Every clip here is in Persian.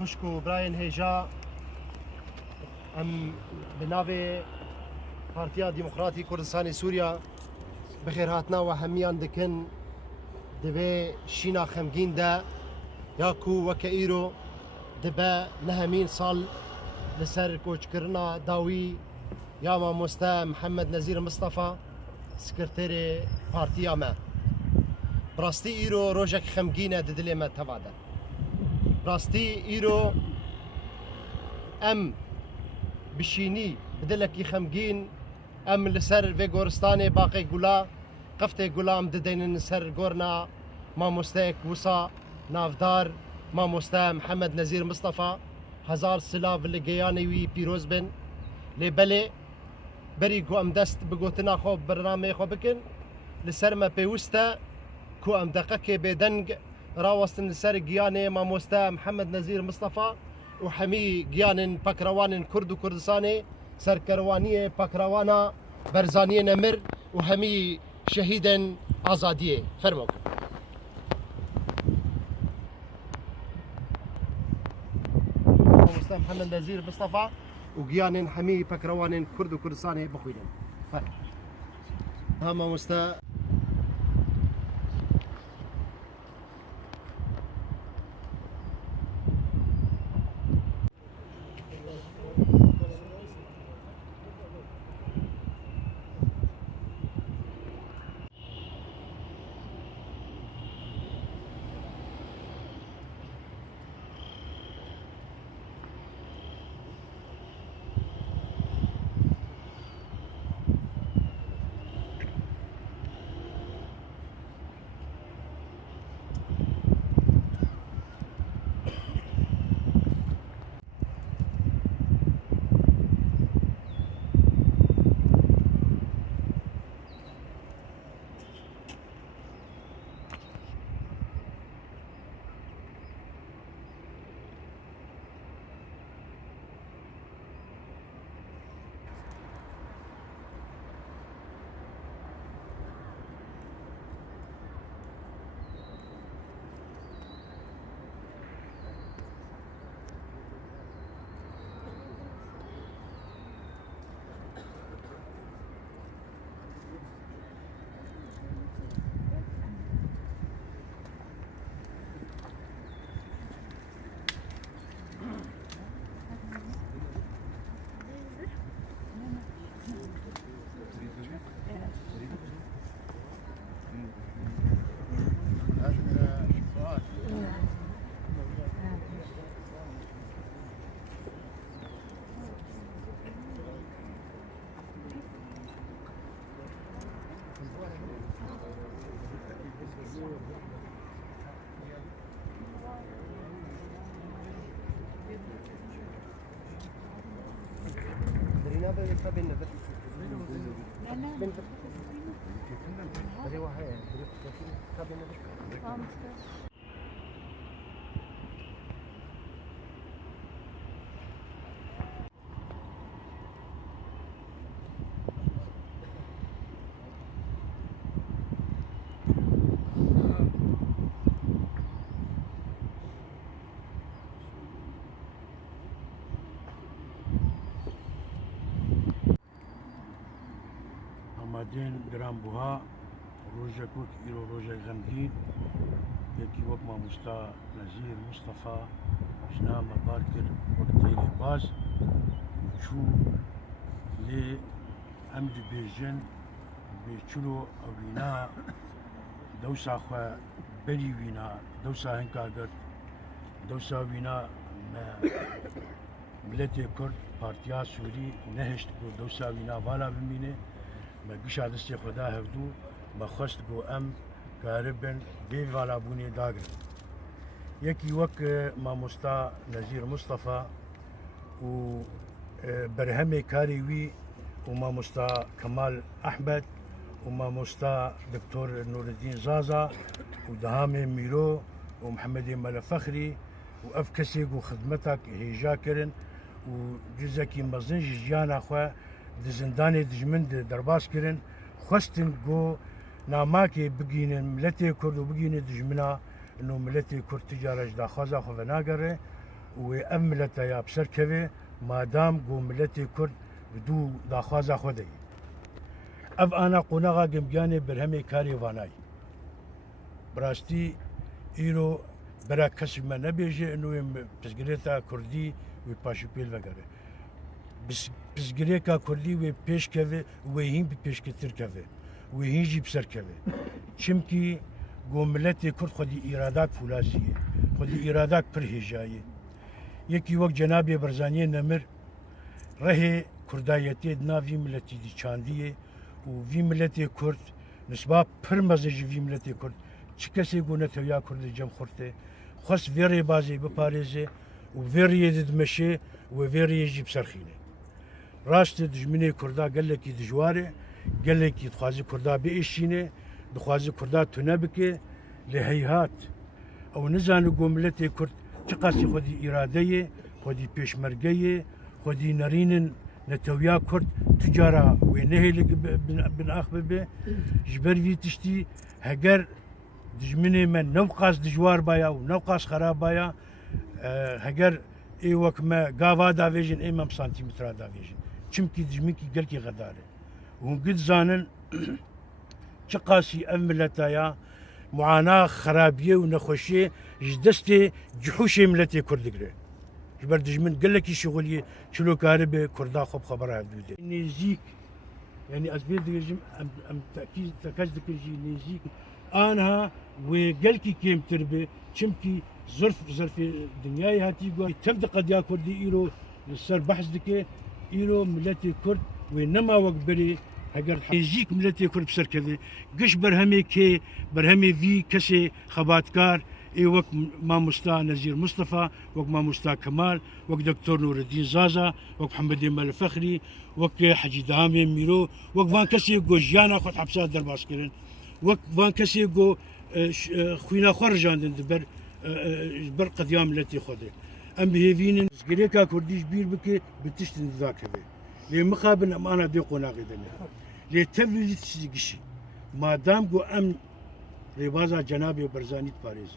خوشک و براین هیجا ام بناوی پارتیا دموکراتی کردستانی سوریا بخیر هاتنا و همیان دکن دوی شینا خمگین ده یا کو وکه ایرو دبه نهمین سال لسر کوچ کرنا داوی یا ماموستا محمد نظیر مصطفى سکرتر پارتیا ما براستی ایرو روژک خمگینه ددلی ما تواده براستی ایرو ام بشینی بدلکی خمگین ام لسر و گورستان باقی گلا قفت گلام ددین سر گورنا ماموستک وسا نافدار ماموستا محمد نظیر مصطفى هزار سلاف لگیانی وی پیروز بن لبله بری کو ام دست بگوتنا خوب برنامه خوب بکن لسر ما پیوستا کو ام دقیقه بدنگ راوستن لسر گیان ماموستا محمد نظیر مصطفى وحمي جيان باكروان كرد وكردستاني سركروانية باكروانا برزانية نمر وهمي شهيدا آزادية فرموك مستر محمد نظير مصطفى وجيان حمي باكروان كرد وكردستاني بخويلين هما مستر دین گرام بوها روژه کوک ایرو روژه غمگین یکی وک ماموستا نظیر مصطفى جنام مبار کرد وقتی باز چو لی ام دی بیجن بیچلو اوینا دوسا خوا بری وینا دوسا هنکا گرد دوسا وینا ملت کرد پارتیا سوری نهشت کو دوسا وینا والا بمینه ما گشا دستی خدا هفدو ما خواست گو ام قاربن بی والا بونی داگر یکی وک ماموستا نظیر مصطفى و برهمي کاری وی و ماموستا کمال احمد و ماموستا دکتور نور الدین زازا و دهام میرو و محمد مال فخری و اف کسی گو خدمتک هیجا کرن و جزکی مزنج جیانا خوا دزندان دجمن درباس کرن خواستن گو ناماکی بگینن ملت کرد و بگینن دجمنا انو ملت کرد تجارش دا خوازا خو ناگره و ام ملتا یا بسر کوه مادام گو ملت کرد بدو داخوازا خوده اف آنا قونغا گمگیانه برهمه کاری وانای براستی ایرو برا کسی ما نبیجه انو پسگریتا کردی و پاشو پیل وگره پسگریتا کردی و پیش کوه و هین بی پیش کتر کوه و هین جی بسر کوه چمکی گو ملت کرد خودی ایرادات فولاسیه خودی ایرادات پر هجایه یکی وقت جناب برزانی نمر ره کردایتی ناوی ملتی دی چاندیه و وی ملت کرد نسبت پر مزج وی ملت کرد چه کسی گونه تویا کرد جم خورده خاص ویری بازی بپارزه و ویری ددمشه و ویری جیب سرخینه راست دجمنی کردا گله کی دجواره گله کی خوازی کردا بیشینه دخوازی کردا تونه بکه لهیهات او نزانو گملت کرد چه قاسی خودی اراده خودی پیشمرگه خودی نرینن نتویا کرد تجارة وينهي بن أخبه جبر في تشتي هجر دجمني من نوقاس دجوار بايا ونوقاس خراب بايا هجر اي وقت ما قافا دا فيجن اي مم سنتيمتر دا فيجن چمكي دجمنكي قلكي غداره وهم قد زانن چقاسي أملتايا معاناة خرابية ونخوشية جدستي جحوشي ملتي كردقري جبر دجمن قال لك شغلي شلو كاربه كردا خب خبرها دوده نيزيك يعني ازبير دجم ام تاكيد تكاز دكجي نيزيك انها وقال كي كيم تربه چمكي ظرف دنياي هاتي جو تبدا قد يا كردي ايرو السر بحث دكي ايرو ملتي كرد وينما وقبري هجر نيزيك ملتي كرد بسر كذا قش برهمي كي برهمي في كسي خباتكار اي وقت ما مستا نزير مصطفى وقت ما مستا كمال وقت دكتور نور الدين زازا وقت محمد يمال الفخري وقت حجي دامي ميرو وقت فان كسي جو جانا خد حبسات در باسكرين وقت فان كسي جو خوينا خرجان دبر بر قديام التي خده ام بهيفين سكريكا كرديش بير بكي بتشتن ذاك به لي مقابل ام انا دي قناقي دنيا لي تبلي تشيغشي ما دام جو ام ريبازا جناب برزاني باريس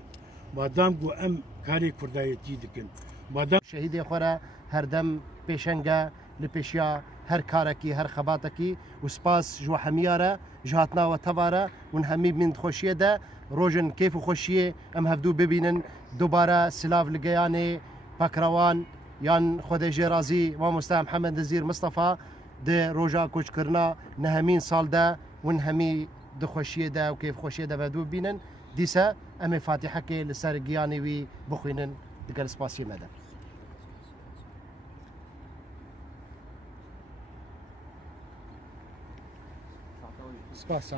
مادام گو ام کاری کردایتی دکن مادام شهید خورا هر دم پیشنگا لپیشیا هر کارکی هر خباتکی و سپاس جو حمیاره جهاتنا و تباره ون همی من خوشیه ده روزن کیف خوشیه ام هفدو ببینن دوباره سلاف لگیانه پاکروان یان خود جرازی و مستر محمد نزیر مصطفى ده روزا کوچ کرنا نهمین سال ده ون همی ده خوشیه ده و کیف خوشیه ده هفدو ببینن دیسا ام فاتحه کې لسر گیانی وی بخوینن دګل سپاسی مده سپاس